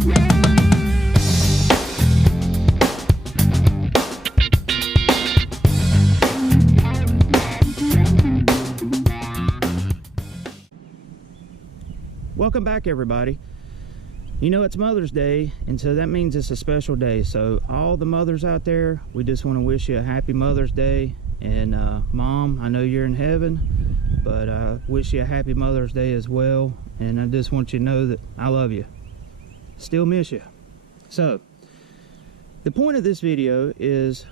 Welcome back, everybody. You know, it's Mother's Day, and so that means it's a special day. So all the mothers out there, we just want to wish you a happy Mother's Day. And Mom, I know you're in heaven, but wish you a happy Mother's Day as well. And I just want you to know that I love you. Still miss you. So the point of this video is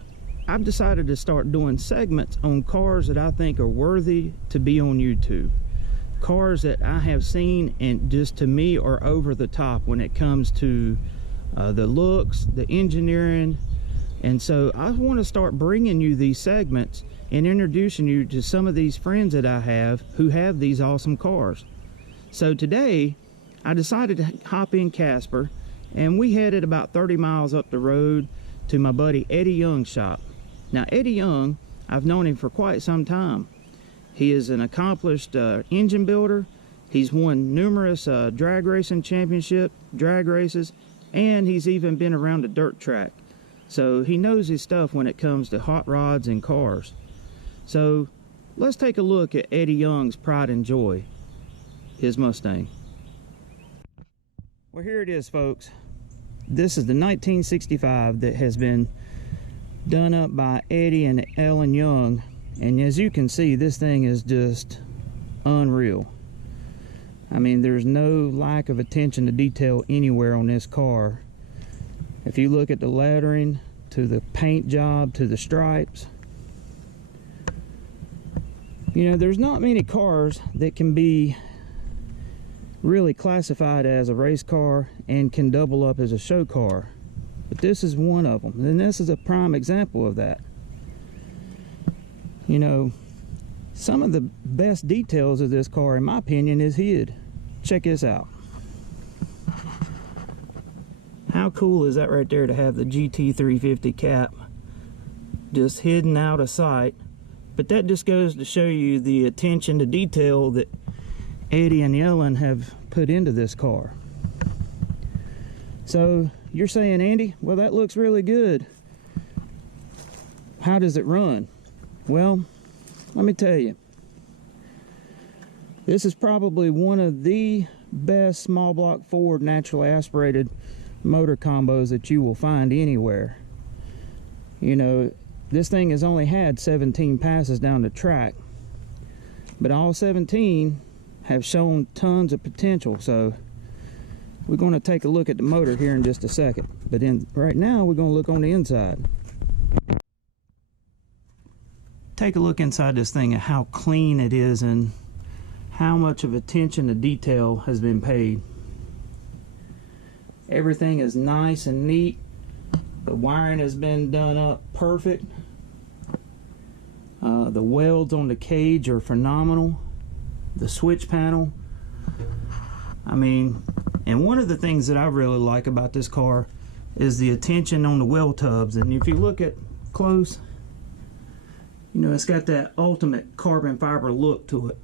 I've decided to start doing segments on cars that I think are worthy to be on YouTube. Cars that I have seen and just to me are over the top when it comes to the looks, the engineering. And so I want to start bringing you these segments and introducing you to some of these friends that I have who have these awesome cars. So today I decided to hop in Casper, and we headed about 30 miles up the road to my buddy Eddie Young's shop. Now Eddie Young, I've known him for quite some time. He is an accomplished engine builder. He's won numerous drag racing championship drag races, and he's even been around a dirt track. So he knows his stuff when it comes to hot rods and cars. So let's take a look at Eddie Young's pride and joy, his Mustang. Well, here it is, folks. This is the 1965 that has been done up by Eddie and Ellen Young. And as you can see, this thing is just unreal. I mean, there's no lack of attention to detail anywhere on this car. If you look at the lettering, to the paint job, to the stripes. You know, there's not many cars that can be really classified as a race car and can double up as a show car. But this is one of them. And this is a prime example of that. You know, some of the best details of this car, in my opinion, is hid. Check this out. How cool is that right there to have the GT350 cap just hidden out of sight? But that just goes to show you the attention to detail that Eddie and Ellen have put into this car. So you're saying, Andy, well, that looks really good. How does it run? Well, let me tell you, this is probably one of the best small block Ford naturally aspirated motor combos that you will find anywhere. You know, this thing has only had 17 passes down the track, but all 17 have shown tons of potential. So we're going to take a look at the motor here in just a second, but right now we're going to look on the inside. Take a look inside this thing at how clean it is and how much of attention to detail has been paid. Everything is nice and neat. The wiring has been done up perfect. The welds on the cage are phenomenal. The switch panel, I mean, and one of the things that I really like about this car is the attention on the well tubs. And if you look at close, you know, it's got that ultimate carbon fiber look to it.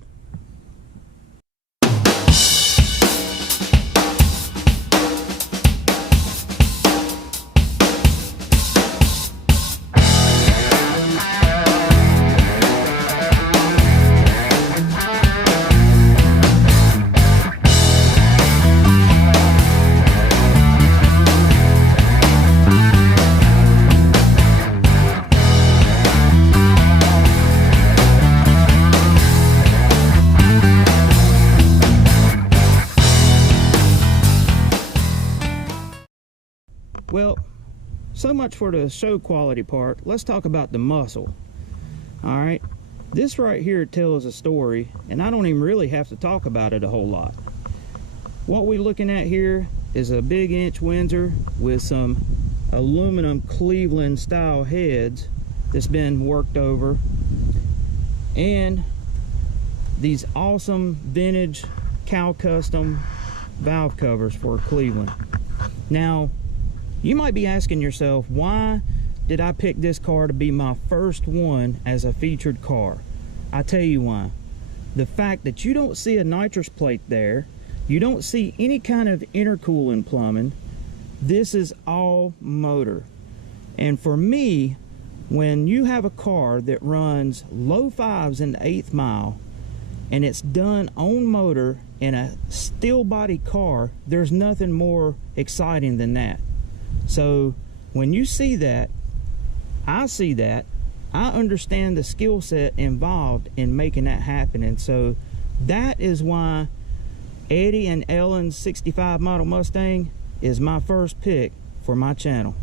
Well, so much for the show quality part. Let's talk about the muscle. All right, this right here tells a story, and I don't even really have to talk about it a whole lot. What we're looking at here is a Big Inch Windsor with some aluminum Cleveland style heads that's been worked over, and these awesome vintage cow custom valve covers for Cleveland. Now, you might be asking yourself, why did I pick this car to be my first one as a featured car? I tell you why. The fact that you don't see a nitrous plate there, you don't see any kind of intercooling plumbing, This is all motor. And for me, when you have a car that runs low fives in the 8th mile and it's done on motor in a steel body car, there's nothing more exciting than that. So when you see that, I see that, I understand the skill set involved in making that happen. And so that is why Eddie and Ellen's 65 model Mustang is my first pick for my channel.